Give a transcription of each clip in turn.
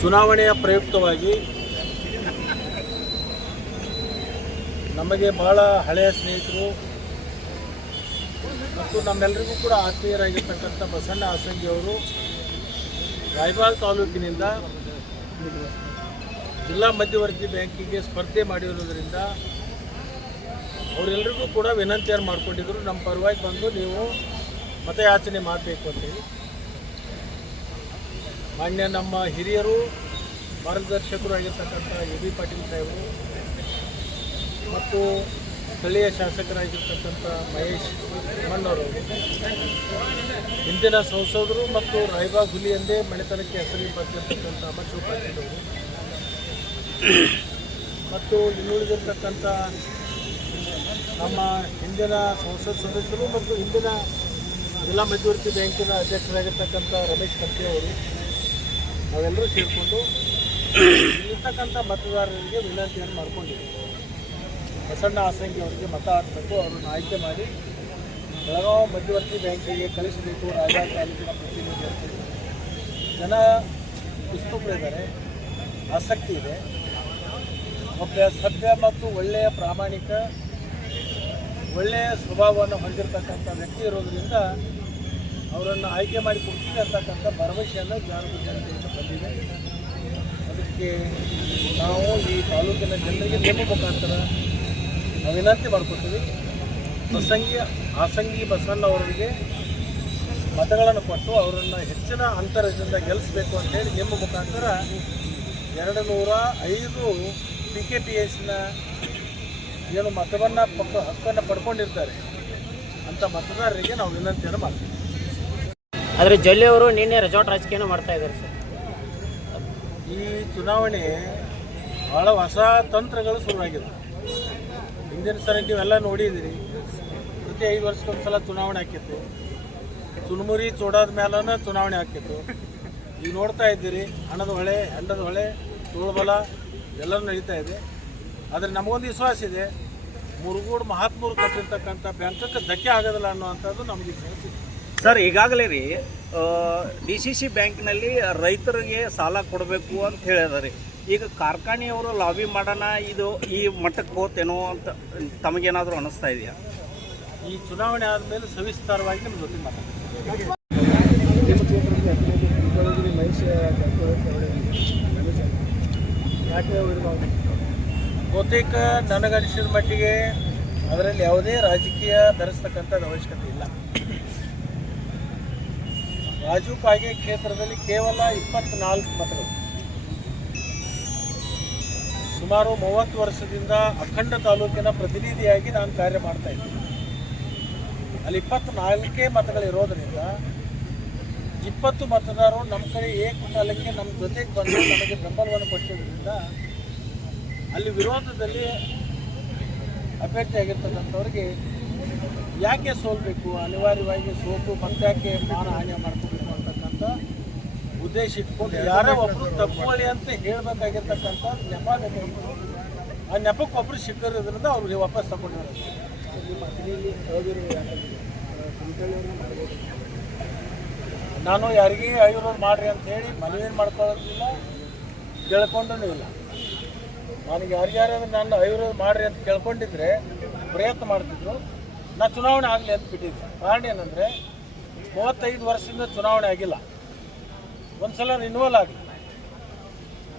ಚುನಾವಣೆಯ ಪ್ರಯುಕ್ತವಾಗಿ ನಮಗೆ ಬಹಳ ಹಳೆಯ ಸ್ನೇಹಿತರು ಮತ್ತು ನಮ್ಮೆಲ್ಲರಿಗೂ ಕೂಡ ಆತ್ಮೀಯರಾಗಿರ್ತಕ್ಕಂಥ ಬಸಣ್ಣ ಹಾಸಂಗಿ ಅವರು ರಾಯಬಾಗ್ ತಾಲೂಕಿನಿಂದ ಜಿಲ್ಲಾ ಮಧ್ಯವರ್ತಿ ಬ್ಯಾಂಕಿಗೆ ಸ್ಪರ್ಧೆ ಮಾಡಿರೋದ್ರಿಂದ ಅವರೆಲ್ಲರಿಗೂ ಕೂಡ ವಿನಂತಿಯನ್ನು ಮಾಡಿಕೊಂಡಿದ್ದರು. ನಮ್ಮ ಪರವಾಗಿ ಬಂದು ನೀವು ಮತಯಾಚನೆ ಮಾಡಬೇಕು ಅಂತೇಳಿ ಮಾನ್ಯ ನಮ್ಮ ಹಿರಿಯರು, ಮಾರ್ಗದರ್ಶಕರು ಆಗಿರ್ತಕ್ಕಂಥ ಎ ಬಿ ಪಾಟೀಲ್ ಸಾಹೇಬರು ಮತ್ತು ಸ್ಥಳೀಯ ಶಾಸಕರಾಗಿರ್ತಕ್ಕಂಥ ಮಹೇಶ್ ಮಣ್ಣವರು ಹಿಂದಿನ ಸಂಸದರು ಮತ್ತು ರೈಬಾ ಹುಲಿ ಎಂದೇ ಮನೆತನಕ್ಕೆ ಹೆಸರಿಗೆ ಬರ್ತಿರ್ತಕ್ಕಂಥ ಅಮರ್ಶಿವ ಪಾಟೀಲ್ ಅವರು. ಮತ್ತು ಇನ್ನುಳಿದಿರ್ತಕ್ಕಂಥ ನಮ್ಮ ಹಿಂದಿನ ಸಂಸತ್ ಸದಸ್ಯರು ಮತ್ತು ಹಿಂದಿನ ಜಿಲ್ಲಾ ಮಧ್ಯವರ್ತಿ ಬ್ಯಾಂಕಿನ ಅಧ್ಯಕ್ಷರಾಗಿರ್ತಕ್ಕಂಥ ರಮೇಶ್ ಕತ್ತಿ ಅವರು. ನಾವೆಲ್ಲರೂ ಸೇರಿಕೊಂಡು ಇರ್ತಕ್ಕಂಥ ಮತದಾರರಿಗೆ ವಿನಂತಿಯನ್ನು ಮಾಡ್ಕೊಂಡಿದ್ದೀವಿ. ಬಸಣ್ಣ ಹಾಸಂಗಿ ಅವರಿಗೆ ಮತ ಹಾಕಬೇಕು, ಅವರನ್ನು ಆಯ್ಕೆ ಮಾಡಿ ಬೆಳಗಾವಿ ಮಧ್ಯವರ್ತಿ ಬ್ಯಾಂಕಿಗೆ ಕಳಿಸಬೇಕು ರಾಜಾ ತಾಲೂಕಿನ ಪ್ರತಿನಿಧಿ ಜನ ಉತ್ಸುಕರಿದ್ದಾರೆ ಆಸಕ್ತಿ ಇದೆ. ಒಬ್ಬ ಸಭ್ಯ ಮತ್ತು ಒಳ್ಳೆಯ ಪ್ರಾಮಾಣಿಕ, ಒಳ್ಳೆಯ ಸ್ವಭಾವವನ್ನು ಹೊಂದಿರತಕ್ಕಂಥ ವ್ಯಕ್ತಿ ಇರೋದರಿಂದ ಅವರನ್ನು ಆಯ್ಕೆ ಮಾಡಿ ಕೊಡ್ತೀವಿ ಅಂತಕ್ಕಂಥ ಭರವಸೆಯನ್ನು ಜ್ಞಾನದ ಜನತೆಯಿಂದ ಬಂದಿದೆ. ಅದಕ್ಕೆ ನಾವು ಈ ತಾಲೂಕಿನ ಜನರಿಗೆ ನಿಮ್ಮ ಮುಖಾಂತರ ನಾವು ವಿನಂತಿ ಮಾಡ್ಕೊತೀವಿ ಪ್ರಸಂಗಿ, ಆಸಂಗಿ ಬಸವಣ್ಣ ಅವರಿಗೆ ಮತಗಳನ್ನು ಕೊಟ್ಟು ಅವರನ್ನು ಹೆಚ್ಚಿನ ಅಂತರದಿಂದ ಗೆಲ್ಲಿಸಬೇಕು ಅಂತೇಳಿ ನಿಮ್ಮ ಮುಖಾಂತರ ಎರಡು ನೂರ ಐದು ಪಿ ಕೆ ಪಿ ಎಸ್ನ ಏನು ಮತವನ್ನು ಪಕ್ಕ ಹಕ್ಕನ್ನು ಪಡ್ಕೊಂಡಿರ್ತಾರೆ. ಅಂಥ ಮತದಾರರಿಗೆ ನಾವು ವಿನಂತಿಯನ್ನು ಮಾಡ್ತೀವಿ. ಆದರೆ ಜೊಲ್ಲೆ ಅವರು ನಿನ್ನೆ ರೆಸಾರ್ಟ್ ರಾಜಕೀಯನ ಮಾಡ್ತಾ ಇದ್ದಾರೆ ಸರ್. ಈ ಚುನಾವಣೆ ಭಾಳ ಹೊಸ ತಂತ್ರಗಳು ಶುರುವಾಗಿದೆ. ಹಿಂದಿನ ಸಲ ನೀವೆಲ್ಲ ನೋಡಿದಿರಿ ಪ್ರತಿ ಐದು ವರ್ಷಕ್ಕೊಂದ್ಸಲ ಚುನಾವಣೆ ಹಾಕಿತ್ತು. ಚುನ್ಮುರಿ ಚೂಡಾದ ಮೇಲನ ಚುನಾವಣೆ ಹಾಕಿತ್ತು. ಈಗ ನೋಡ್ತಾ ಇದ್ದೀರಿ, ಹಣದ ಹೊಳೆ, ಹೆಂಡದ ಹೊಳೆ, ತೋಳ್ಬಲ, ಎಲ್ಲರೂ ನಡೀತಾ ಇದೆ. ಆದರೆ ನಮಗೊಂದು ವಿಶ್ವಾಸ ಇದೆ, ಮುರುಗೂಡು ಮಹಾತ್ಮರು ಕಟ್ಟಿರ್ತಕ್ಕಂಥ ಬ್ಯಾಂಕಕ್ಕೆ ಧಕ್ಕೆ ಆಗೋದಿಲ್ಲ ಅನ್ನುವಂಥದ್ದು ನಮಗೆ ವಿಶ್ವಾಸ ಸರ್, ಈಗಾಗಲೇ ರೀ ಡಿ ಸಿ ಸಿ ಬ್ಯಾಂಕ್ನಲ್ಲಿ ರೈತರಿಗೆ ಸಾಲ ಕೊಡಬೇಕು ಅಂತ ಹೇಳಿದಾರೆ. ಈಗ ಕಾರ್ಖಾನೆಯವರು ಲಾಬಿ ಮಾಡೋಣ, ಇದು ಈ ಮಟ್ಟಕ್ಕೆ ಹೋತೇನೋ ಅಂತ ತಮಗೇನಾದರೂ ಅನಿಸ್ತಾ ಇದೆಯಾ? ಈ ಚುನಾವಣೆ ಆದಮೇಲೆ ಸವಿಸ್ತಾರವಾಗಿ ನಿಮ್ಮ ಜೊತೆ ಬಹುತೇಕ ನನಗನಿಸಿದ ಮಟ್ಟಿಗೆ ಅದರಲ್ಲಿ ಯಾವುದೇ ರಾಜಕೀಯ ಧರಿಸ್ತಕ್ಕಂಥದ್ದು ಅವಶ್ಯಕತೆ ಇಲ್ಲ. ರಾಜು ಕಾಗೆ ಕ್ಷೇತ್ರದಲ್ಲಿ ಕೇವಲ ಇಪ್ಪತ್ನಾಲ್ಕು ಮತಗಳು ಸುಮಾರು ಮೂವತ್ತು ವರ್ಷದಿಂದ ಅಖಂಡ ತಾಲೂಕಿನ ಪ್ರತಿನಿಧಿಯಾಗಿ ನಾನು ಕಾರ್ಯ ಮಾಡ್ತಾ ಇದ್ದೀನಿ. ಅಲ್ಲಿ ಇಪ್ಪತ್ನಾಲ್ಕೇ ಮತಗಳಿರೋದ್ರಿಂದ ಇಪ್ಪತ್ತು ಮತದಾರರು ನಮ್ಮ ಕಡೆ ಏಕಕಾಲಕ್ಕೆ ನಮ್ಮ ಜೊತೆಗೆ ಬಂದು ನಮಗೆ ಬೆಂಬಲವನ್ನು ಕೊಟ್ಟಿರೋದ್ರಿಂದ ಅಲ್ಲಿ ವಿರೋಧದಲ್ಲಿ ಅಭ್ಯರ್ಥಿಯಾಗಿರ್ತಕ್ಕಂಥವ್ರಿಗೆ ಯಾಕೆ ಸೋಲ್ಬೇಕು? ಅನಿವಾರ್ಯವಾಗಿ ಸೋತು ಮತ್ತಾಕೆ ಮಾನ ಹಾನಿ ಮಾಡ್ಕೋಬೇಕು ಅಂತಕ್ಕಂಥ ಉದ್ದೇಶ ಇಟ್ಕೊಂಡು ಯಾರೋ ಒಬ್ಬರು ತಪ್ಪುವಳಿ ಅಂತ ಹೇಳ್ಬೇಕಾಗಿರ್ತಕ್ಕಂಥ ನೆಪ ಆ ನೆಪಕ್ಕೆ ಒಬ್ಬರು ಸಿಕ್ಕಿರೋದ್ರಿಂದ ಅವ್ರಿಗೆ ವಾಪಸ್ ತಗೊಂಡಿದ್ದಾರೆ ನಾನು ಯಾರಿಗೆ ಆಯುರ್ವೇದ ಮಾಡ್ರಿ ಅಂತ ಹೇಳಿ ಮನವಿ ಮಾಡ್ಕೊಳ್ಳೋದಿಲ್ಲ ಕೇಳ್ಕೊಂಡೂ ಇಲ್ಲ. ನನಗೆ ಯಾರ್ಯಾರು ನಾನು ಆಯುರ್ವೇದ ಮಾಡ್ರಿ ಅಂತ ಕೇಳ್ಕೊಂಡಿದ್ರೆ ಪ್ರಯತ್ನ ಮಾಡ್ತಿದ್ರು. ನಾ ಚುನಾವಣೆ ಆಗಲಿ ಅಂತ ಬಿಟ್ಟಿದ್ದೆ. ಕಾರಣ ಏನಂದರೆ, ಮೂವತ್ತೈದು ವರ್ಷದಿಂದ ಚುನಾವಣೆ ಆಗಿಲ್ಲ. ಒಂದು ಸಲ ರಿನ್ಯೂವಲ್ ಆಗಲಿ.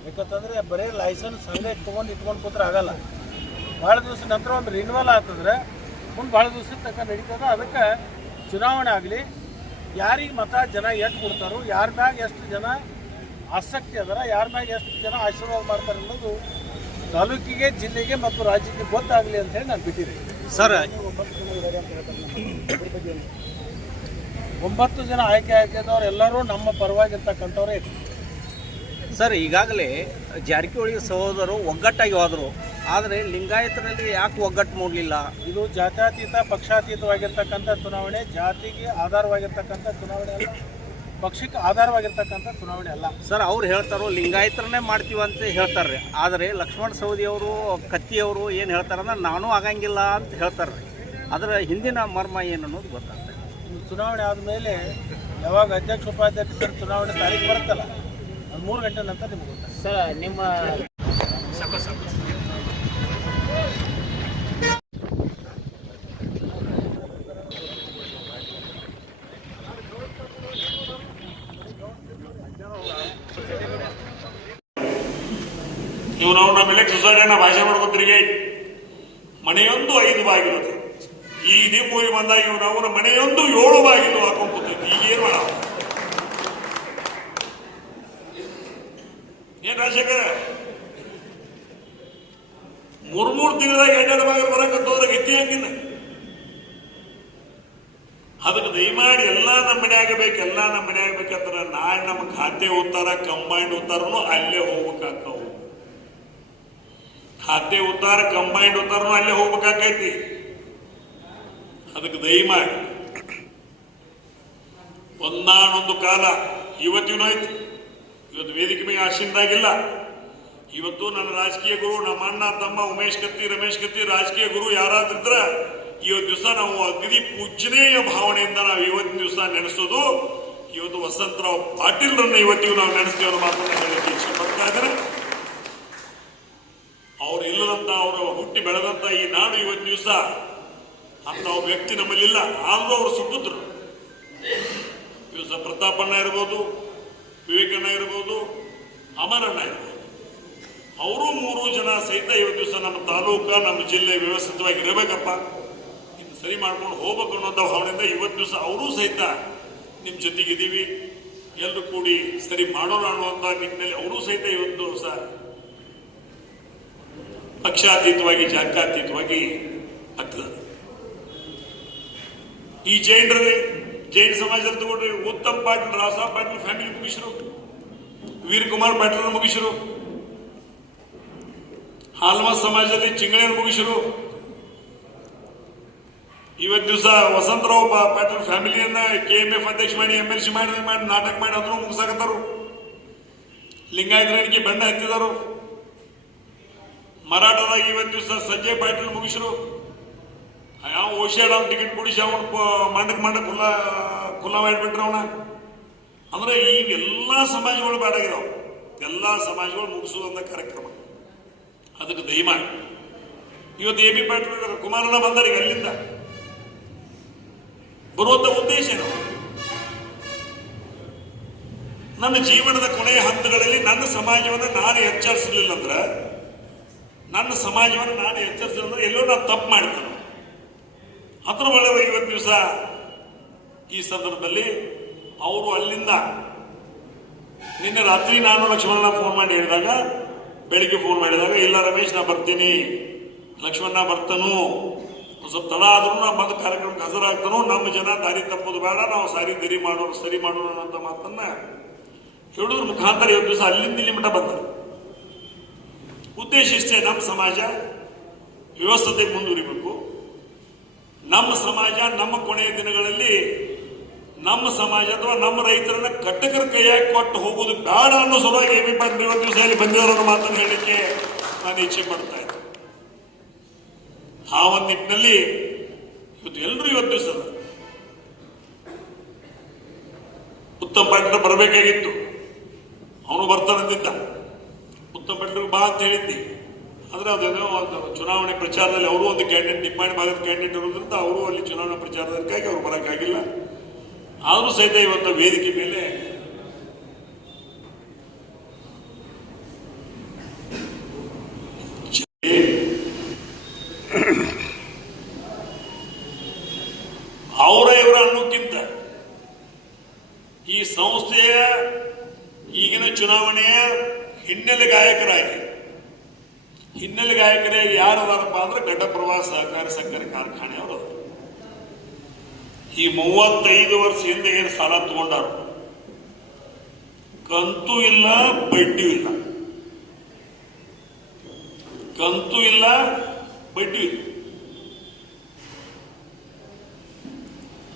ಯಾಕಂತಂದರೆ ಬರೀ ಲೈಸೆನ್ಸ್ ಹಂಗೆ ತೊಗೊಂಡು ಇಟ್ಕೊಂಡು ಕೂತ್ರೆ ಆಗಲ್ಲ. ಭಾಳ ದಿವಸ ನಂತರ ಒಂದು ರಿನ್ಯೂವಲ್ ಆಗ್ತದ್ರೆ, ಮುಂದೆ ಭಾಳ ದಿವಸದ ತನಕ ನಡೀತದೆ. ಅದಕ್ಕೆ ಚುನಾವಣೆ ಆಗಲಿ, ಯಾರಿಗೆ ಮತ ಜನ ಎಷ್ಟು ಕೊಡ್ತಾರೋ, ಯಾರ ಮ್ಯಾಗ ಎಷ್ಟು ಜನ ಆಸಕ್ತಿ ಅದರ, ಯಾರ ಮ್ಯಾಗ ಎಷ್ಟು ಜನ ಆಶೀರ್ವಾದ ಮಾಡ್ತಾರೆ ಅನ್ನೋದು ತಾಲೂಕಿಗೆ, ಜಿಲ್ಲೆಗೆ ಮತ್ತು ರಾಜ್ಯಕ್ಕೆ ಗೊತ್ತಾಗಲಿ ಅಂತ ಹೇಳಿ ನಾನು ಬಿಟ್ಟಿದ್ದೀನಿ. ಸರ್ ಒಂಬತ್ತು ಜನ ಆಯ್ಕೆ ಆಯ್ಕೆದವ್ರು ಎಲ್ಲರೂ ನಮ್ಮ ಪರವಾಗಿರ್ತಕ್ಕಂಥವ್ರೇ ಸರ್ ಈಗಾಗಲೇ ಜಾರಕಿಹೊಳಿ ಸಹೋದರು ಒಗ್ಗಟ್ಟಾಗಿ ಹೋದರು. ಆದರೆ ಲಿಂಗಾಯತರಲ್ಲಿ ಯಾಕೆ ಒಗ್ಗಟ್ಟು ಮೂಡಲಿಲ್ಲ? ಇದು ಜಾತ್ಯಾತೀತ ಪಕ್ಷಾತೀತವಾಗಿರ್ತಕ್ಕಂಥ ಚುನಾವಣೆ ಜಾತಿಗೆ ಆಧಾರವಾಗಿರ್ತಕ್ಕಂಥ ಚುನಾವಣೆ ಅಲ್ಲ. ಪಕ್ಷಕ್ಕೆ ಆಧಾರವಾಗಿರ್ತಕ್ಕಂಥ ಚುನಾವಣೆ ಅಲ್ಲ. ಸರ್ ಅವ್ರು ಹೇಳ್ತಾರೋ ಲಿಂಗಾಯತರನ್ನೇ ಮಾಡ್ತೀವಿ ಅಂತ ಹೇಳ್ತಾರೆ ಆದರೆ ಲಕ್ಷ್ಮಣ ಸವದಿ ಅವರು ಕತ್ತಿಯವರು ಏನು ಹೇಳ್ತಾರಂದ್ರೆ ನಾನು ಆಗಂಗಿಲ್ಲ ಅಂತ ಹೇಳ್ತಾರೆ ಅದರ ಹಿಂದಿನ ಮರ್ಮ ಏನು ಅನ್ನೋದು ಗೊತ್ತಾಗ್ತದೆ. ಚುನಾವಣೆ ಆದಮೇಲೆ ಯಾವಾಗ ಅಧ್ಯಕ್ಷ ಉಪಾಧ್ಯಕ್ಷರ ಚುನಾವಣೆ ತಾರೀಕು ಬರುತ್ತಲ್ಲ ಒಂದು ಮೂರು ಗಂಟೆ ನಂತರ ನಿಮ್ಗೆ ಗೊತ್ತಾಗ್ತದೆ. ಸರ್ ನಿಮ್ಮ ನೀವು ನಾವು ನಮ್ಮ ಎಲೆಕ್ಟ್ ಸೊಸೈಟಿಯನ್ನ ಭಾಷೆ ಮಾಡ್ಕೊತಿರಿಗೆ ಮನೆಯೊಂದು ಐದು ಬಾಗಿಲು ಈ ಊರಿಗೆ ಬಂದಾಗ ಇವ್ ನಾವು ನಮ್ಮ ಮನೆಯೊಂದು ಏಳು ಬಾಗಿಲು ಹಾಕೊಂಡ್ ಕೂತೈತಿ ಈಗ ಏನು ಮಾಡ ಏನ್ ರಾಜಶೇಖರ? ಮೂರ್ ಮೂರ್ ತಿಂಗಳದಾಗ ಎರಡೆರಡು ಬಾಗಿಲು ಬರಕತ್ತೋದ್ರೆ ಗತಿ ಹಂಗಿಲ್ಲ ಅದಕ್ಕೆ ದಯಮಾಡಿ ಎಲ್ಲ ನಮ್ಮ ಮನೆ ಆಗಬೇಕು, ಎಲ್ಲ ನಮ್ಮ ಮನೆ ಆಗ್ಬೇಕಂದ್ರೆ ನಾಳೆ ನಮ್ಮ ಖಾತೆ ಉತ್ತಾರ, ಕಂಬೈಂಡ್ ಉತ್ತಾರನು ಅಲ್ಲೇ ಹೋಗ್ಬೇಕಾಗ್ತಾವು. ಖಾತೆ ಉತ್ತಾರ, ಕಂಬೈಂಡ್ ಉತ್ತಾರನು ಅಲ್ಲೇ ಹೋಗ್ಬೇಕಾಕೈತಿ. ಅದಕ್ಕೆ ದಯಮಾಡಿ ಒಂದಾನೊಂದು ಕಾಲ, ಇವತ್ತಿನೂ ಐತಿ ಇವತ್ತು ವೇದಿಕೆ ಮೇಲೆ ಆಶೀನದಾಗಿಲ್ಲ ಇವತ್ತು ನನ್ನ ರಾಜಕೀಯ ಗುರು, ನಮ್ಮ ಅಣ್ಣ, ತಮ್ಮ, ಉಮೇಶ್ ಕತ್ತಿ, ರಮೇಶ್ ಕತ್ತಿ, ರಾಜಕೀಯ ಗುರು ಯಾರಾದ್ರಿದ್ರ ಇವತ್ತು ದಿವಸ ನಾವು ಅಗ್ನಿ ಪೂಜನೀಯ ಭಾವನೆಯಿಂದ ನಾವು ಇವತ್ತಿನ ದಿವಸ ನೆನೆಸೋದು. ಇವತ್ತು ವಸಂತರಾವ್ ಪಾಟೀಲ್ರನ್ನ ಇವತ್ತಿಗೂ ನಾವು ನೆನೆಸ್ತೀವಿ ಅನ್ನೋ ಮಾತನ್ನ ಇಷ್ಟಪಡ್ತಾ ಇದ್ದಾರೆ ಅವ್ರು ಇಲ್ಲದಂತ ಅವರು ಹುಟ್ಟಿ ಬೆಳೆದಂತ ಈ ನಾಡು ಇವತ್ತು ದಿವಸ ಅಂತ ಒಬ್ಬ ವ್ಯಕ್ತಿ ನಮ್ಮಲ್ಲಿಲ್ಲ ಆದರೂ ಅವರು ಸುಪುತ್ರರು. ದಿವಸ ಪ್ರತಾಪಣ್ಣ ಇರ್ಬೋದು, ವಿವೇಕಣ್ಣ ಇರ್ಬೋದು ಅಮರಣ್ಣ ಇರ್ಬೋದು. ಅವರು ಮೂರು ಜನ ಸಹಿತ ಇವತ್ತು ದಿವಸ ನಮ್ಮ ತಾಲೂಕ, ನಮ್ಮ ಜಿಲ್ಲೆ ವ್ಯವಸ್ಥಿತವಾಗಿ ಇರಬೇಕಪ್ಪ. ಇನ್ನು ಸರಿ ಮಾಡ್ಕೊಂಡು ಹೋಗ್ಬೇಕು ಅನ್ನೋಂಥ ಭಾವನೆಯಿಂದ ಇವತ್ತು ದಿವಸ ಅವರೂ ಸಹಿತ ನಿಮ್ಮ ಜೊತೆಗಿದ್ದೀವಿ. ಎಲ್ಲರೂ ಕೂಡಿ ಸರಿ ಮಾಡೋಣ ಅನ್ನುವಂಥ ನಿಟ್ಟಿನಲ್ಲಿ ಅವರೂ ಸಹಿತ ಇವತ್ತು ದಿವಸ ಪಕ್ಷಾತೀತವಾಗಿ ಜಾತ್ಯಾತೀತವಾಗಿ ಆಗ್ತದೆ ಈ ಜೈನರೇ ಜೈನ ಸಮಾಜದಲ್ಲಿ ತಗೊಂಡ್ರೆ ಉತ್ತಮ್ ಪಾಟೀಲ್ ರಾಸಾ ಪಾಟೀಲ್ ಫ್ಯಾಮಿಲಿ ಮುಗಿಸಿರು ವೀರ್ ಕುಮಾರ್ ಪಾಟೀಲ್ ಮುಗಿಸಿರು ಹಾಲ್ಮ ಸಮಾಜದಲ್ಲಿ ಚಿಂಗಳೇರು ಮುಗಿಸಿರು. ಇವತ್ತು ದಿವಸ ವಸಂತರಾವ್ ಪಾಟೀಲ್ ಫ್ಯಾಮಿಲಿಯನ್ನ ಕೆ ಎಂ ಎಫ್ ಅಧ್ಯಕ್ಷ ಮಾಡಿ, ಎಂ ಎಲ್ ಸಿ ಮಾಡಿ ಮಾಡಿ ನಾಟಕ ಮಾಡಿ ಅದನ್ನು ಮುಗಿಸಾಕತ್ತಾರು. ಲಿಂಗಾಯತರಿಗೆ ಬಣ್ಣ ಹತ್ತಿದರು. ಮರಾಠದಾಗ ಇವತ್ತು ದಿವಸ ಸಂಜಯ್ ಪಾಟೀಲ್ ಮುಗಿಸಿರು. ಯಾವ ಓಶಿಯಾಡ ಟಿಕೆಟ್ ಕೊಡಿಸಿ ಅವನು ಮಂಡಕ್ ಮಂಡಕ್ ಕುಲ್ಲ ಕುಲ್ಲ ಮಾಡಿಬಿಟ್ರೆ ಅವನ. ಅಂದ್ರೆ ಈ ಎಲ್ಲ ಸಮಾಜಗಳು ಬೇಡಾಗಿದಾವ ಎಲ್ಲ ಸಮಾಜಗಳು ಮುಗಿಸುವಂತ ಕಾರ್ಯಕ್ರಮ. ಅದಕ್ಕೆ ದಯಮಾಡಿ. ಇವತ್ತು ಎ ಬಿ ಪಾಟೀಲ್ ಕುಮಾರನ ಬಂದಾರ ಈಗ ಅಲ್ಲಿಂದ. ಬರುವಂತ ಉದ್ದೇಶ ಏನು? ನನ್ನ ಜೀವನದ ಕೊನೆಯ ಹಂತಗಳಲ್ಲಿ ನನ್ನ ಸಮಾಜವನ್ನು ನಾನು ಎಚ್ಚರಿಸಲಿಲ್ಲ ಅಂದ್ರೆ ನನ್ನ ಸಮಾಜವನ್ನು ನಾನು ಎಚ್ಚರಿಸಿದ್ರೆ ಎಲ್ಲೋ ನಾನು ತಪ್ಪು ಮಾಡ್ತೇನೆ. ಅದರ ಒಳಗೆ ಇವತ್ತು ದಿವಸ ಈ ಸಂದರ್ಭದಲ್ಲಿ ಅವರು ಅಲ್ಲಿಂದ ನಿನ್ನೆ ರಾತ್ರಿ ನಾನು ಲಕ್ಷ್ಮಣ ಫೋನ್ ಮಾಡಿ ಹೇಳಿದಾಗ, ಬೆಳಿಗ್ಗೆ ಫೋನ್ ಮಾಡಿದಾಗ ಇಲ್ಲ ರಮೇಶ್, ನಾ ಬರ್ತೀನಿ. ಲಕ್ಷ್ಮಣ ಬರ್ತಾನು. ಸ್ವಲ್ಪ ತಡ ಆದ್ರೂ ನಾ ಬಂದ ಕಾರ್ಯಕ್ರಮಕ್ಕೆ ಹಾಜರಾಗ್ತಾನು. ನಮ್ಮ ಜನ ದಾರಿ ತಪ್ಪೋದು ಬೇಡ, ನಾವು ಸಾರಿ ದರಿ ಮಾಡೋಣ ಸರಿ ಮಾಡೋಣ ಅಂತ ಮಾತನ್ನ ಕೇಳಿದ್ರ ಮುಖಾಂತರ ಇವತ್ತು ದಿವಸ ಅಲ್ಲಿಂದ ಇಲ್ಲಿ ಮಟ್ಟ ಬಂದರು. ಉದ್ದೇಶ ಇಷ್ಟೇ ನಮ್ಮ ಸಮಾಜ. ವ್ಯವಸ್ಥತೆ ಮುಂದುವರಿಬೇಕು. ನಮ್ಮ ಸಮಾಜ ನಮ್ಮ ಕೊನೆಯ ದಿನಗಳಲ್ಲಿ ನಮ್ಮ ಸಮಾಜ ಅಥವಾ ನಮ್ಮ ರೈತರನ್ನ ಕಟ್ಟಕರ ಕೈಯಾಗಿ ಕೊಟ್ಟು ಹೋಗುವುದು ಬೇಡ ಅನ್ನೋ ಸಲುವಾಗಿ ದಿವಸ ಇಲ್ಲಿ ಬಂದಿರೋರ ಮಾತನ್ನು ಹೇಳಲಿಕ್ಕೆ ನಾನು ಇಚ್ಛೆ ಪಡ್ತಾ ಇದ್ದೆ. ಆ ಒಂದು ನಿಟ್ಟಿನಲ್ಲಿ ಇವತ್ತು ಎಲ್ಲರೂ ಇವತ್ತು ದಿವಸ ಉತ್ತಮ ಬರಬೇಕಾಗಿತ್ತು. ಅವನು ಬರ್ತಾನಂದಿದ್ದ ಉತ್ತಮ್ ಪಾಟೀಲ್ ಬಾ ಅಂತ ಹೇಳಿದ್ದಿ ಆದ್ರೆ ಅದೇನೋ ಒಂದು ಚುನಾವಣೆ ಪ್ರಚಾರದಲ್ಲಿ ಅವರು ಒಂದು ಕ್ಯಾಂಡಿಡೇಟ್ ನಿಪ್ಪಾಣಿ ಭಾಗದ ಕ್ಯಾಂಡಿಡೇಟ್ ಇರೋದ್ರಿಂದ ಅವರು ಅಲ್ಲಿ ಚುನಾವಣಾ ಪ್ರಚಾರದಕ್ಕಾಗಿ ಅವ್ರು ಬರೋಕ್ಕಾಗಿಲ್ಲ. ಆದರೂ ಸಹಿತ ಇವತ್ತು ವೇದಿಕೆ ಮೇಲೆ ಅವರ ಇವರ ಅನ್ನೋಕ್ಕಿಂತ ಈ ಸಂಸ್ಥೆಯ ಈಗಿನ ಚುನಾವಣೆಯ ಹಿನ್ನೆಲೆ ಗಾಯಕರಾಗಿ. ಹಿನ್ನೆಲೆ ಗಾಯಕರೇ ಯಾರದಾರಪ್ಪ ಅಂದ್ರೆ ಘಟಪ್ರಭಾ ಸಹಕಾರ ಸಕ್ಕರೆ ಕಾರ್ಖಾನೆ ಅವರು. ಈ ಮೂವತ್ತೈದು ವರ್ಷ ಹಿಂದೆ ಏನು ಸಾಲ ತಗೊಂಡಾರ? ಕಂತು ಇಲ್ಲ, ಬಡ್ಡಿ ಇಲ್ಲ. ಕಂತು ಇಲ್ಲ, ಬಡ್ಡಿ ಇಲ್ಲ.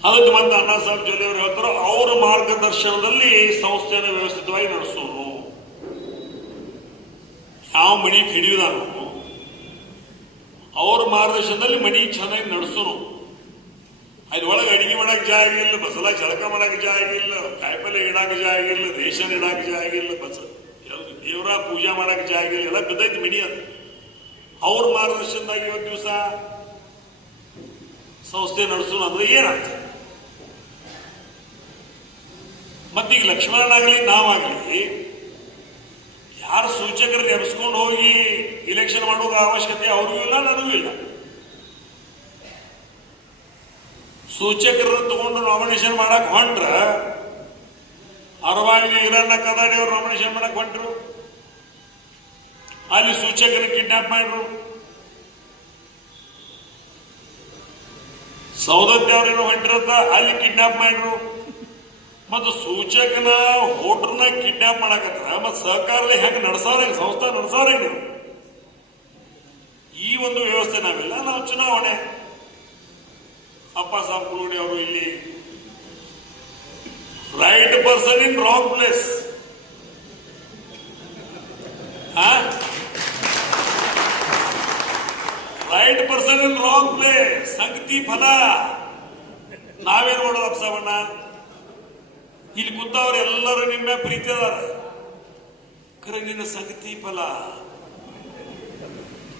ಅದಕ್ಕೆ ಮತ್ತೆ ಅಣ್ಣಾ ಸಾಹೇಬ್ ಜೊಲ್ಲೆ ಅವರು ಹೇಳ್ತಾರೋ, ಅವರ ಮಾರ್ಗದರ್ಶನದಲ್ಲಿ ಸಂಸ್ಥೆಯನ್ನು ವ್ಯವಸ್ಥಿತವಾಗಿ ನಡೆಸೋನು ಯಾವ ಮಣಿ ಹಿಡಿಯುದಾನು ಅವ್ರ ಮಾರ್ಗದರ್ಶನದಲ್ಲಿ ಮನೆ ಚೆನ್ನಾಗಿ ನಡೆಸೋನು ಅದ್ರೊಳಗೆ ಅಡಿಗೆ ಮಾಡಕ್ಕೆ ಜಾಗ ಇಲ್ಲ ಬಸಲ ಚಳಕ ಮಾಡಕ್ಕೆ ಜಾಗ ಇಲ್ಲ ಕಾಯಿಪಲ್ಲೆ ಇಡಾಕ ಜಾಗ ಇಲ್ಲ ರೇಷನ್ ಇಡಾಕ ಜಾಗ ಇಲ್ಲ ಬಸ ದೇವರ ಪೂಜೆ ಮಾಡಕ್ಕೆ ಜಾಗ ಇಲ್ಲ ಎಲ್ಲ ಬಿದ್ದೈತಿ ಮನಿ ಅದು. ಅವ್ರ ಮಾರ್ಗದರ್ಶನದಾಗ ಇವತ್ತು ದಿವಸ ಸಂಸ್ಥೆ ನಡೆಸೋಣ ಅಂದ್ರೆ ಏನರ್ಥ ಮತ್ತೀಗ ಲಕ್ಷ್ಮಣನಾಗಲಿ, ನಾವಾಗಲಿ ಯಾರು ಸೂಚಕರು ನೆನೆಸ್ಕೊಂಡು ಹೋಗಿ ಇಲೆಕ್ಷನ್ ಮಾಡುವ ಅವಶ್ಯಕತೆ ಅವ್ರಿಗೂ ಇಲ್ಲ, ನನಗೂ ಇಲ್ಲ. ಸೂಚಕರನ್ನು ತಗೊಂಡು ನಾಮಿನೇಷನ್ ಮಾಡಕ್ ಹೊಂಟ್ರ ಅರವಾಗಿ ಇರನ್ನ ಕದಾಡಿ ಅವರು ನಾಮಿನೇಷನ್ ಮಾಡಕ್ ಹೊಂಟ್ರು. ಅಲ್ಲಿ ಸೂಚಕನ ಕಿಡ್ನಾಪ್ ಮಾಡ್ರು ಸೌದತ್ತಿ ಹೊಂಟಿರತ್ತ ಅಲ್ಲಿ ಕಿಡ್ನಾಪ್ ಮಾಡ್ರು ಮತ್ತು ಸೂಚಕನ ಹೋಟ್ರನ್ನ ಕಿಡ್ನಾಪ್ ಮಾಡಕತ್ರ ಮತ್ತು ಸಹಕಾರದಲ್ಲಿ ಹೆಂಗೆ ನಡ್ಸಾರ ಸಂಸ್ಥೆ ನಡ್ಸಾರ ನೀವು ಈ ಒಂದು ವ್ಯವಸ್ಥೆ ನಾವೆಲ್ಲ. ನಾವು ಚುನಾವಣೆ. ಅಪ್ಪ ಸಾಬ್ ಕುಲೋಡಿ ಅವರು ಇಲ್ಲಿ. Right person in wrong place right person in wrong place ಸಂಗತಿ ಫಲ. ನಾವೇನ್ ಮಾಡೋದು ಅಪ್ಸವಣ್ಣ ಇಲ್ಲಿ ಕೂತವ್ರು ಎಲ್ಲರೂ ನಿಮ್ಮ ಪ್ರೀತಿ ಅದಾರ. ಕರೆ ನಿನ್ನ ಸಂಗತಿ ಫಲ.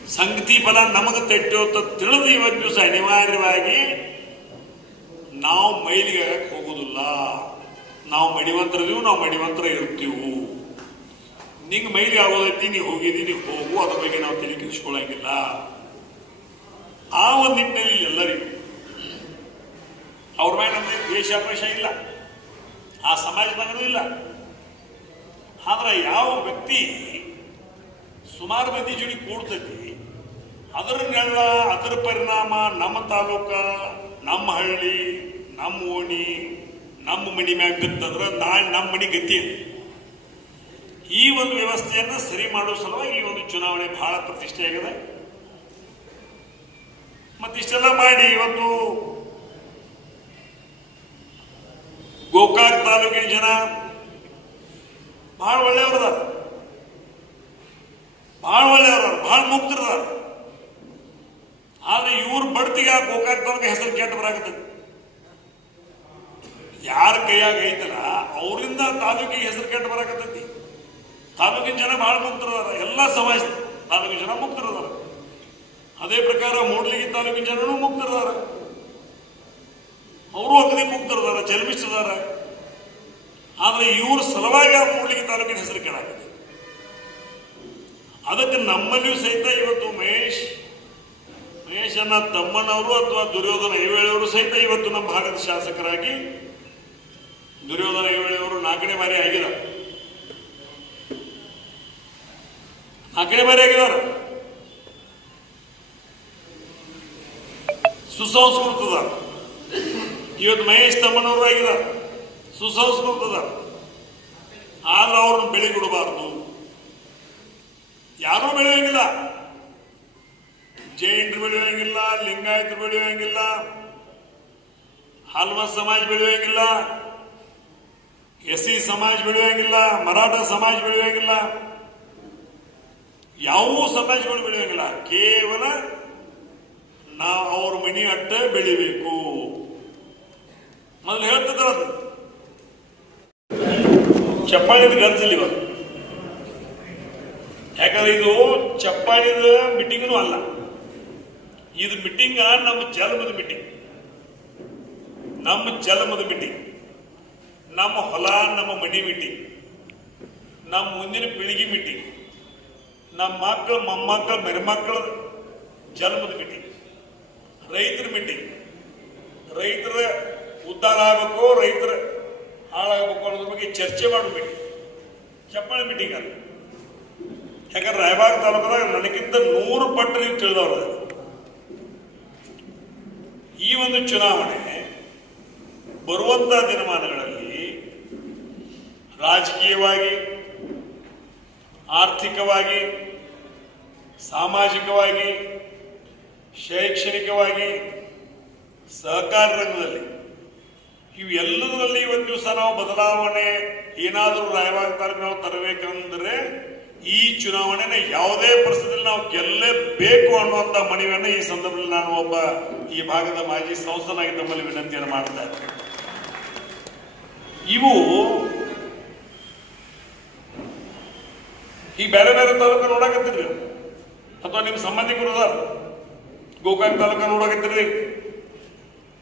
ಸಂಗತಿ ಫಲ ನಮಗೆ ತೆಟ್ಟೋತ ತಿಳಿದು ಇವತ್ತು ದಿವಸ ಅನಿವಾರ್ಯವಾಗಿ ನಾವು ಮೈಲಿಗೆ ಹೋಗೋದಿಲ್ಲ. ನಾವು ಮಡಿವಂತರದೀವು, ನಾವು ಮಡಿವಂತರ ಇರ್ತೀವು. ನಿಂಗೆ ಮೈಲಿಗೆ ಆಗೋದೈತಿ, ನೀ ಹೋಗಿದ್ದೀನಿ ಹೋಗು, ಅದ್ರ ಬಗ್ಗೆ ನಾವು ತಲೆ ಆ ಒಂದು ನಿಟ್ಟಿನಲ್ಲಿ ಎಲ್ಲರಿಗೂ. ಅವ್ರ ಮೇಲೆ ನಮಗೆ ದ್ವೇಷಾಪೇಷ ಇಲ್ಲ. ಆ ಸಮಾಜದಾಗನೂ ಇಲ್ಲ ಆದ್ರೆ ಯಾವ ವ್ಯಕ್ತಿ ಸುಮಾರು ಮಂದಿ ಜೋಡಿ ಕೂಡ್ತೈತಿ ಅದರನ್ನೆಲ್ಲ ಅದರ ಪರಿಣಾಮ ನಮ್ಮ ತಾಲೂಕ, ನಮ್ಮ ಹಳ್ಳಿ, ನಮ್ಮ ಓಣಿ, ನಮ್ಮ ಮನಿ ಮ್ಯಾಗ ಬಿತ್ತಂದ್ರೆ ನಾಳೆ ನಮ್ಮ ಮನಿ ಗತಿ. ಈ ಒಂದು ವ್ಯವಸ್ಥೆಯನ್ನು ಸರಿ ಮಾಡೋ ಸಲುವಾಗಿ ಈ ಒಂದು ಚುನಾವಣೆ ಬಹಳ ಪ್ರತಿಷ್ಠೆಯಾಗಿದೆ ಮತ್ತಿಷ್ಟೆಲ್ಲ ಮಾಡಿ ಇವತ್ತು ಗೋಕಾಕ್ ತಾಲೂಕಿನ ಜನ ಬಹಳ ಒಳ್ಳೆಯವ್ರದಾರ. ಬಹಳ ಒಳ್ಳೆಯವ್ರದಾರ ಬಹಳ ಮುಕ್ತರದಾರ ಆದ್ರೆ ಇವ್ರ ಬಡ್ತಿಗೆ ಆ ಗೋಕಾಕ್ ತಾಲೂಕು ಹೆಸರು ಕೆಟ್ಟ ಬರಾಕತ್ತೈತಿ ಯಾರ ಕೈಯಾಗ ಐತಲ್ಲ, ಅವರಿಂದ ತಾಲೂಕಿಗೆ ಹೆಸರು ಕೆಟ್ಟ ಬರಾಕತ್ತೈತಿ ತಾಲೂಕಿನ ಜನ ಬಹಳ ಮುಕ್ತರದಾರ ಎಲ್ಲ ಸಮಾಜ ತಾಲೂಕಿನ ಜನ ಮುಕ್ತರದಾರ ಅದೇ ಪ್ರಕಾರ ಮೂಡ್ಲಿಗಿ ತಾಲೂಕಿನ ಜನರು ಮುಕ್ತರದಾರ ಅವರು ಅಗದಿ ಮುಕ್ತರದಾರ ಜನ್ಮಿಸಿದಾರ ಆದ್ರೆ ಇವ್ರ ಸಲುವಾಗಿ ಆ ಮೂಡ್ಲಿಗಿ ತಾಲೂಕಿನ ಹೆಸರು ಕೇಳಾಗಿದೆ ಅದಕ್ಕೆ ನಮ್ಮಲ್ಲಿಯೂ ಸಹಿತ ಇವತ್ತು ಮಹೇಶ್ ಮಹೇಶನ ತಮ್ಮನವರು ಅಥವಾ ದುರ್ಯೋಧನ ಐವೇಳೆಯವರು ಸಹಿತ ಇವತ್ತು ನಮ್ಮ ಭಾಗದ ಶಾಸಕರಾಗಿ ದುರ್ಯೋಧನ ಐವೇಳೆಯವರು ನಾಲ್ಕನೇ ಬಾರಿ ಆಗಿದ್ದಾರೆ. ನಾಲ್ಕನೇ ಬಾರಿ ಆಗಿದ್ದಾರೆ. ಸುಸಂಸ್ಕೃತದಾರ ಇವತ್ತು ಮಹೇಶ್ ತಮ್ಮನವರಾಗಿದ್ದಾರೆ ಸುಸಂಸ್ಕೃತದಾರ ಆದ್ರೆ ಅವ್ರನ್ನ ಬೆಳೆಗಿಡಬಾರ್ದು ಯಾರೂ ಬೆಳೆಯಂಗಿಲ್ಲ. ಜೈನರು ಬೆಳೆಯೋಂಗಿಲ್ಲ, ಲಿಂಗಾಯತರು ಬೆಳೆಯೋಂಗಿಲ್ಲ, ಹಲ್ವ ಸಮಾಜ ಬೆಳೆಯೋಂಗಿಲ್ಲ ಎಸ್ ಸಿ ಸಮಾಜ ಬೆಳೆಯೋಂಗಿಲ್ಲ, ಮರಾಠ ಸಮಾಜ ಬೆಳೆಯಂಗಿಲ್ಲ. ಯಾವ ಸಮಾಜಗಳು ಬೆಳೆಯೋಂಗಿಲ್ಲ. ಕೇವಲ ನಾವು ಅವ್ರ ಮನಿ ಅಟ್ಟ ಬೆಳಿಬೇಕು. ಮೊದಲು ಹೇಳ್ತಿದ್ರು ಅದು. ಚಪ್ಪಾಳಿದ ಗರ್ಜಿಲ್ಲ ಇವತ್ತು ಯಾಕಂದ್ರೆ ಇದು ಚಪ್ಪಾಳಿದ ಮೀಟಿಂಗ್ನೂ ಅಲ್ಲ. ಇದು ಮೀಟಿಂಗ್ ನಮ್ಮ ಜನ್ಮದ ಮೀಟಿಂಗ್ ನಮ್ಮ ಜನ್ಮದ ಮೀಟಿಂಗ್ ನಮ್ಮ ಹೊಲ, ನಮ್ಮ ಮನಿ ಮೀಟಿಂಗ್ ನಮ್ಮ ಮುಂದಿನ ಪೀಳಿಗೆ ಮೀಟಿಂಗ್ ನಮ್ಮ ಮಕ್ಕಳು, ಮೊಮ್ಮಕ್ಕಳು, ಮೆರಮಕ್ಕಳ ಜನ್ಮದ ಮೀಟಿಂಗ್ ರೈತರ ಮೀಟಿಂಗ್ ರೈತರ ಉದ್ಧಾರ ಆಗಬೇಕು, ರೈತರ ಹಾಳಾಗಬೇಕು ಅನ್ನೋದ್ರ ಬಗ್ಗೆ ಚರ್ಚೆ ಮಾಡೋ ಮೀಟಿಂಗ್ ಚಪ್ಪಾಳೆ ಮೀಟಿಂಗ್ ಅಲ್ಲ ಯಾಕಂದ್ರೆ ರಾಯಬಾಗ ತಾಲೂಕದಾಗ ನನಗಿಂತ ನೂರು ಪಟ್ಟು ನೀವು ತಿಳಿದವರು ಈ ಒಂದು ಚುನಾವಣೆ ಬರುವಂತ ದಿನಮಾನಗಳಲ್ಲಿ ರಾಜಕೀಯವಾಗಿ, ಆರ್ಥಿಕವಾಗಿ, ಸಾಮಾಜಿಕವಾಗಿ, ಶೈಕ್ಷಣಿಕವಾಗಿ, ಸಹಕಾರ ರಂಗದಲ್ಲಿ ಇವೆಲ್ಲದರಲ್ಲಿ ಒಂದು ದಿವಸ ನಾವು ಬದಲಾವಣೆ ಏನಾದರೂ ರಾಯಬಾಗ ನಾವು ತರಬೇಕಂದ್ರೆ ಈ ಚುನಾವಣೆನ ಯಾವುದೇ ಪರಿಸ್ಥಿತಿಯಲ್ಲಿ ನಾವು ಗೆಲ್ಲಲೇಬೇಕು ಅನ್ನುವಂಥ ಮನವಿಯನ್ನು ಈ ಸಂದರ್ಭದಲ್ಲಿ ನಾನು ಒಬ್ಬ ಈ ಭಾಗದ ಮಾಜಿ ಸಂಸದನಾಗಿ ತಮ್ಮಲ್ಲಿ ವಿನಂತಿಯನ್ನು ಮಾಡ್ತಾ ಇವು ಈ ಬೇರೆ ಬೇರೆ ತಾಲೂಕು ನೋಡಕತ್ತೀರಿ ಅಥವಾ ನಿಮ್ಮ ಸಂಬಂಧಿಕರು ಗೋಕಾಕ್ ತಾಲೂಕ ನೋಡಕತ್ತೀರಿ.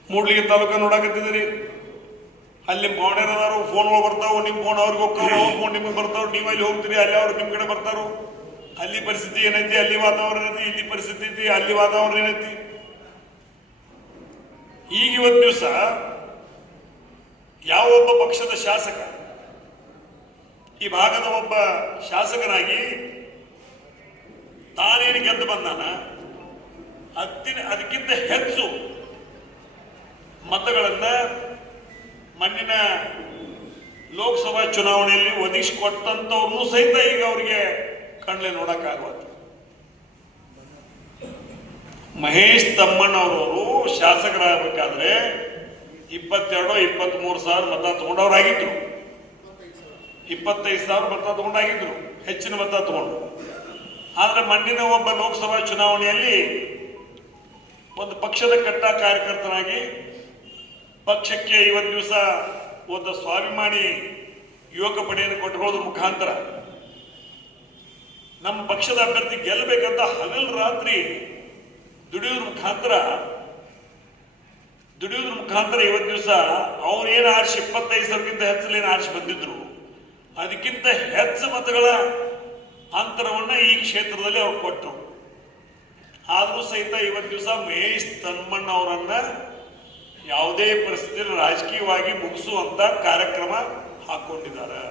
ಮೂಡ್ಲಿಗೆ ತಾಲೂಕ ನೋಡಕತ್ತಿದ್ದೀರಿ ಅಲ್ಲಿ ಮಾಡಿರೋದಾರು ಫೋನ್ ಫೋನ್ಗಳು ಬರ್ತಾವು ನಿಮ್ಮ ಫೋನ್ ಅವ್ರಿಗೆ ಹೋಗ್ತಾರೆ ಅವ್ರ ಫೋನ್ ನಿಮಗೆ ಬರ್ತಾವ ನೀವು ಅಲ್ಲಿ ಹೋಗ್ತೀರಿ ಅಲ್ಲಿ ಅವ್ರು ನಿಮ್ಮ ಕಡೆ ಬರ್ತಾರೋ. ಅಲ್ಲಿ ಪರಿಸ್ಥಿತಿ ಏನೈತಿ ಅಲ್ಲಿ ವಾತಾವರಣ ಐತಿ ಇಲ್ಲಿ ಪರಿಸ್ಥಿತಿ ಐತಿ ಅಲ್ಲಿ ವಾತಾವರಣ ಏನೈತಿ. ಈಗ ಇವತ್ತು ದಿವಸ ಯಾವ ಒಬ್ಬ ಪಕ್ಷದ ಶಾಸಕ ಈ ಭಾಗದ ಒಬ್ಬ ಶಾಸಕನಾಗಿ ತಾನೇನು ಗೆದ್ದು ಬಂದಾನ ಹತ್ತಿನ ಅದಕ್ಕಿಂತ ಹೆಚ್ಚು ಮತಗಳನ್ನ ಮಣ್ಣಿನ ಲೋಕಸಭಾ ಚುನಾವಣೆಯಲ್ಲಿ ಒದಗಿಸಿಕೊಟ್ಟಂತವ್ರನ್ನೂ ಸಹಿತ ಈಗ ಅವರಿಗೆ ಕಣ್ಲೆ ನೋಡಕ್ಕಾಗವತ್ತು ಮಹೇಶ್ ತಮ್ಮಣ್ಣವರವರು ಶಾಸಕರಾಗಬೇಕಾದ್ರೆ ಇಪ್ಪತ್ತೆರಡು ಇಪ್ಪತ್ತ್ ಸಾವಿರ ಮತ ತಗೊಂಡವರಾಗಿದ್ರು. ಇಪ್ಪತ್ತೈದು ಸಾವಿರ ಮತ ತಗೊಂಡಾಗಿದ್ರು. ಹೆಚ್ಚಿನ ಮತ ತಗೊಂಡು. ಆದರೆ ಮಣ್ಣಿನ ಒಬ್ಬ ಲೋಕಸಭಾ ಚುನಾವಣೆಯಲ್ಲಿ ಒಂದು ಪಕ್ಷದ ಕಟ್ಟ ಕಾರ್ಯಕರ್ತನಾಗಿ ಪಕ್ಷಕ್ಕೆ ಇವತ್ತು ದಿವಸ ಒಂದು ಸ್ವಾಭಿಮಾನಿ ಯುವಕ ಪಡೆಯನ್ನು ಕೊಟ್ಟುಕೊಳ್ಳೋದ್ರ ಮುಖಾಂತರ ನಮ್ಮ ಪಕ್ಷದ ಅಭ್ಯರ್ಥಿ ಗೆಲ್ಲಬೇಕಂತ ಹಗಲು ರಾತ್ರಿ ದುಡಿಯೋದ್ರ ಮುಖಾಂತರ ದುಡಿಯೋದ್ರ ಮುಖಾಂತರ ಇವತ್ತು ದಿವಸ ಅವ್ರೇನು ಆರ್ಶ್ ಇಪ್ಪತ್ತೈದು ಸಾವಿರಕ್ಕಿಂತ ಹೆಚ್ಚಲೇನು ಆರ್ಶ್ ಬಂದಿದ್ರು. ಅದಕ್ಕಿಂತ ಹೆಚ್ಚು ಮತಗಳ ಅಂತರವನ್ನ ಈ ಕ್ಷೇತ್ರದಲ್ಲಿ ಅವ್ರು ಕೊಟ್ಟರು. ಆದರೂ ಸಹಿತ ಇವತ್ತು ದಿವಸ ಮಹೇಶ್ ತನ್ಮಣ್ಣ ಅವರನ್ನ ಯಾವುದೇ ಪರಿಸ್ಥಿತಿಯಲ್ಲಿ ರಾಜಕೀಯವಾಗಿ ಮುಗಿಸುವಂತ ಕಾರ್ಯಕ್ರಮ ಹಾಕೊಂಡಿದ್ದಾರೆ.